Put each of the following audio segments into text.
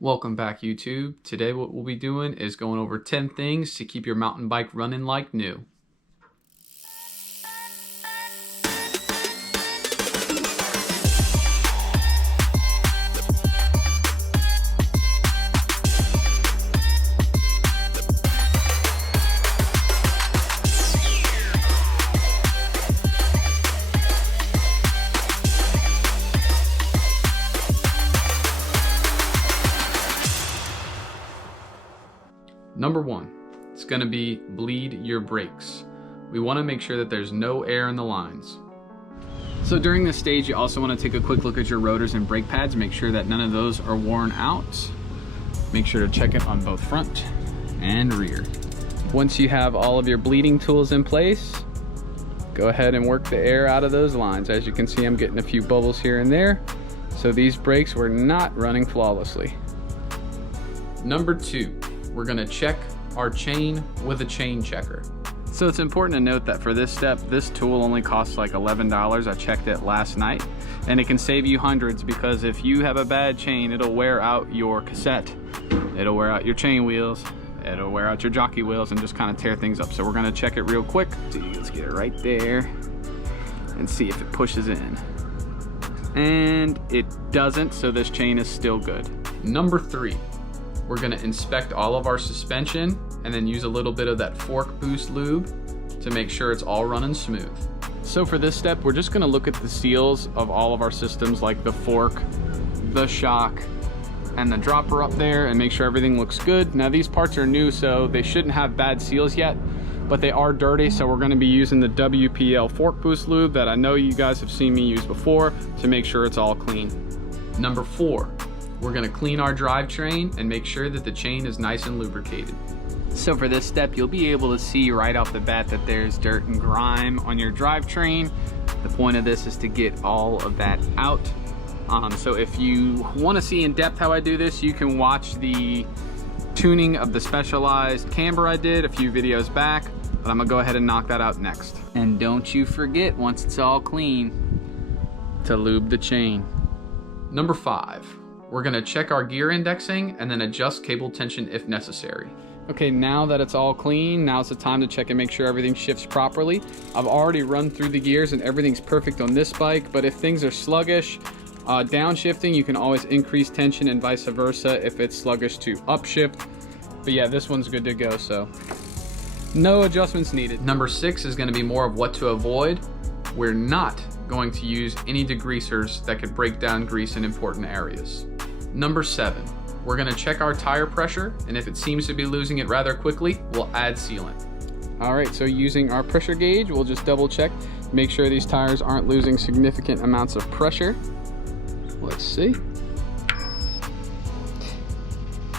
Welcome back, YouTube. Today what we'll be doing is going over 10 things to keep your mountain bike running like new. Number one, it's going to be bleed your brakes. We want to make sure that there's no air in the lines. So during this stage, you also want to take a quick look at your rotors and brake pads, make sure that none of those are worn out. Make sure to check it on both front and rear. Once you have all of your bleeding tools in place, go ahead and work the air out of those lines. As you can see, I'm getting a few bubbles here and there. So these brakes were not running flawlessly. Number two, we're gonna check our chain with a chain checker. So it's important to note that for this step, this tool only costs like $11. I checked it last night, and it can save you hundreds because if you have a bad chain, it'll wear out your cassette, it'll wear out your chain wheels, it'll wear out your jockey wheels and just kind of tear things up. So we're gonna check it real quick. Let's get it right there and see if it pushes in. And it doesn't, so this chain is still good. Number three, we're gonna inspect all of our suspension and then use a little bit of that fork boost lube to make sure it's all running smooth. So for this step, we're just gonna look at the seals of all of our systems, like the fork, the shock, and the dropper up there, and make sure everything looks good. Now these parts are new, so they shouldn't have bad seals yet, but they are dirty, so we're gonna be using the WPL fork boost lube that I know you guys have seen me use before to make sure it's all clean. Number four, we're gonna clean our drivetrain and make sure that the chain is nice and lubricated. So for this step, you'll be able to see right off the bat that there's dirt and grime on your drivetrain. The point of this is to get all of that out. So if you wanna see in depth how I do this, you can watch the tuning of the specialized camber I did a few videos back, but I'm gonna go ahead and knock that out next. And don't you forget, once it's all clean, to lube the chain. Number five, we're gonna check our gear indexing and then adjust cable tension if necessary. Okay, now that it's all clean, now's the time to check and make sure everything shifts properly. I've already run through the gears and everything's perfect on this bike, but if things are sluggish, downshifting, you can always increase tension and vice versa if it's sluggish to upshift. But yeah, this one's good to go, so no adjustments needed. Number six is gonna be more of what to avoid. We're not going to use any degreasers that could break down grease in important areas. Number seven, we're gonna check our tire pressure, and if it seems to be losing it rather quickly, we'll add sealant. All right, so using our pressure gauge, we'll just double check, make sure these tires aren't losing significant amounts of pressure. Let's see.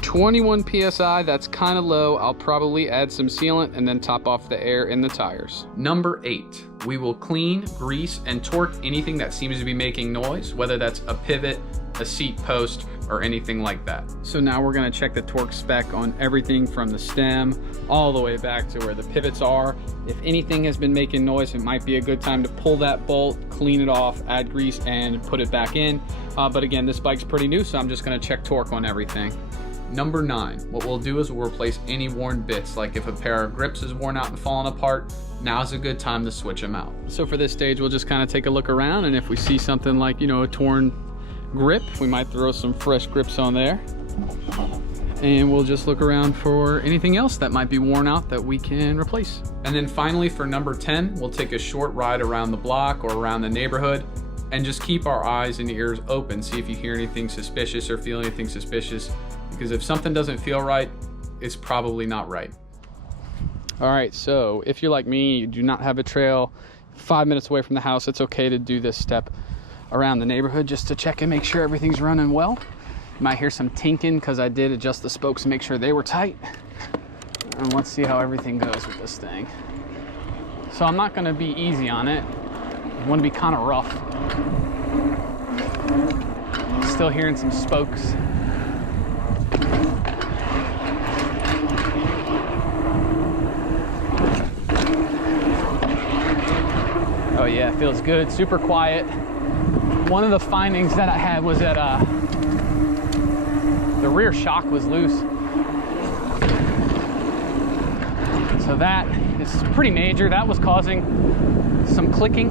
21 PSI, that's kind of low. I'll probably add some sealant and then top off the air in the tires. Number eight, we will clean, grease, and torque anything that seems to be making noise, whether that's a pivot, a seat post, or anything like that. So now we're gonna check the torque spec on everything from the stem all the way back to where the pivots are. If anything has been making noise, it might be a good time to pull that bolt, clean it off, add grease, and put it back in. But again, this bike's pretty new, so I'm just gonna check torque on everything. Number nine, what we'll do is we'll replace any worn bits, like if a pair of grips is worn out and falling apart, now's a good time to switch them out. So for this stage, we'll just kind of take a look around, and if we see something like, a torn grip, we might throw some fresh grips on there. And we'll just look around for anything else that might be worn out that we can replace. And then finally for number 10, we'll take a short ride around the block or around the neighborhood and just keep our eyes and ears open, see if you hear anything suspicious or feel anything suspicious. Because if something doesn't feel right, it's probably not right. All right, so if you're like me, you do not have a trail 5 minutes away from the house, it's okay to do this step around the neighborhood just to check and make sure everything's running well. You might hear some tinking because I did adjust the spokes to make sure they were tight. And let's see how everything goes with this thing. So I'm not gonna be easy on it. I wanna be kind of rough. Still hearing some spokes. Oh yeah, it feels good, super quiet. One of the findings that I had was that the the rear shock was loose. So that is pretty major. That was causing some clicking.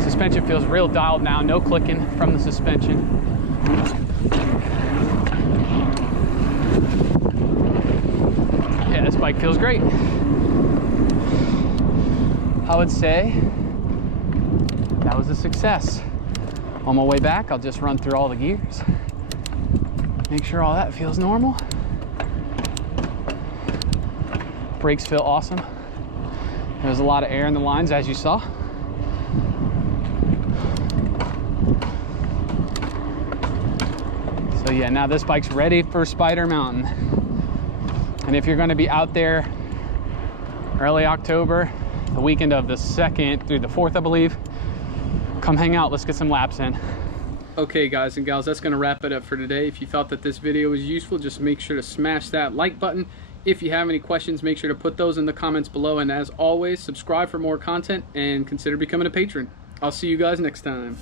Suspension feels real dialed now, no clicking from the suspension. Yeah, this bike feels great. I would say that was a success. On my way back, I'll just run through all the gears, make sure all that feels normal. Brakes feel awesome. There's a lot of air in the lines, as you saw. So yeah, now this bike's ready for Spider Mountain. And if you're gonna be out there early October, the weekend of the 2nd through the 4th, I believe, come hang out, let's get some laps in. Okay guys and gals, that's gonna wrap it up for today. If you felt that this video was useful, just make sure to smash that like button. If you have any questions, make sure to put those in the comments below. And as always, subscribe for more content and consider becoming a patron. I'll see you guys next time.